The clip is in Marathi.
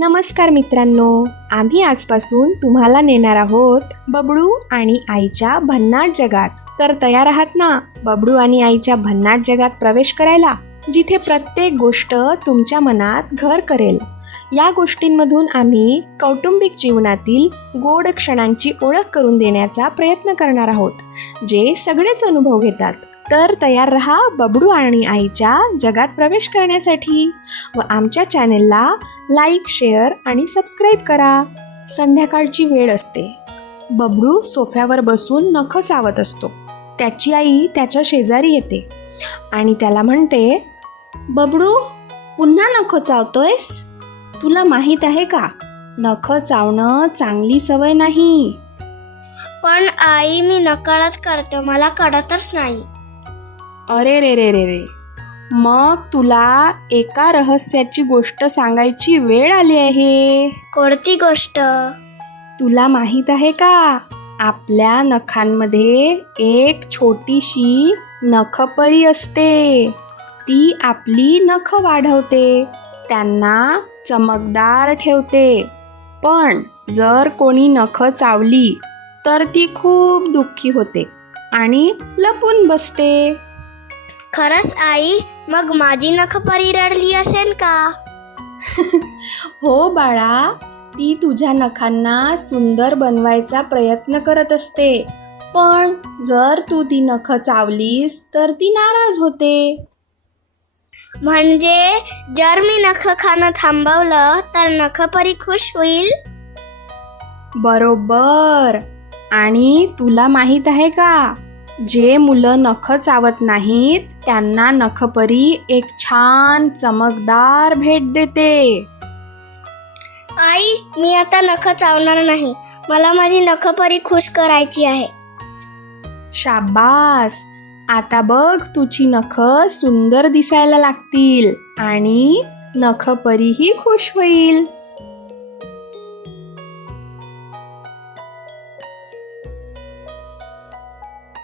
नमस्कार मित्रांनो आम्ही आजपासून तुम्हाला नेणार आहोत बबडू आणि आईच्या भन्नाट जगात. तर तयार आहात ना? बबडू आणि आईच्या भन्नाट जगात प्रवेश करायला जिथे प्रत्येक गोष्ट तुमच्या मनात घर करेल. या गोष्टींमधून आम्ही कौटुंबिक जीवनातील गोड क्षणांची ओळख करून देण्याचा प्रयत्न करणार आहोत जे सगळेच अनुभव घेतात. तर तयार रहा बबडू आणि आईच्या जगात प्रवेश करण्यासाठी व आमच्या चॅनेलला लाईक शेअर आणि सबस्क्राईब करा. संध्याकाळची वेळ असते. बबडू सोफ्यावर बसून नख चावत असतो. त्याची आई त्याच्या शेजारी येते आणि त्याला म्हणते बबडू पुन्हा नख चावतोयस? तुला माहीत आहे का? नख चावणं चांगली सवय नाही. पण आई मी नकळत करतो. मला कळतच नाही. अरे रे रे रे रे. मग तुला एका रहस्याची गोष्ट सांगायची वेळ आली आहे. कोणती गोष्ट? तुला माहीत आहे का? आपल्या नखांमध्ये एक छोटीशी नखपरी असते. ती आपली नख वाढवते. त्यांना चमकदार ठेवते. पण जर कोणी नख चावली तर ती खूप दुःखी होते आणि लपून बसते. खरंच आई मग माझी नख परी रडली असेल का? हो बाळा ती तुझ्या नखांना सुंदर बनवायचा प्रयत्न करत असते. पण जर तू ती नख चावलीस तर ती नाराज होते. म्हणजे जर मी नख खाणं थांबवलं तर नख परी खुश होईल? बरोबर. आणि तुला माहीत आहे का जे मुलं नख चावत नाहीत त्यांना नखपरी एक छान चमकदार भेट देते. आई मी आता नख चावणार नाही. मला माझी नख परी खुश करायची आहे. शाबास आता बघ तुझी नख सुंदर दिसायला लागतील आणि नखपरीही खुश होईल.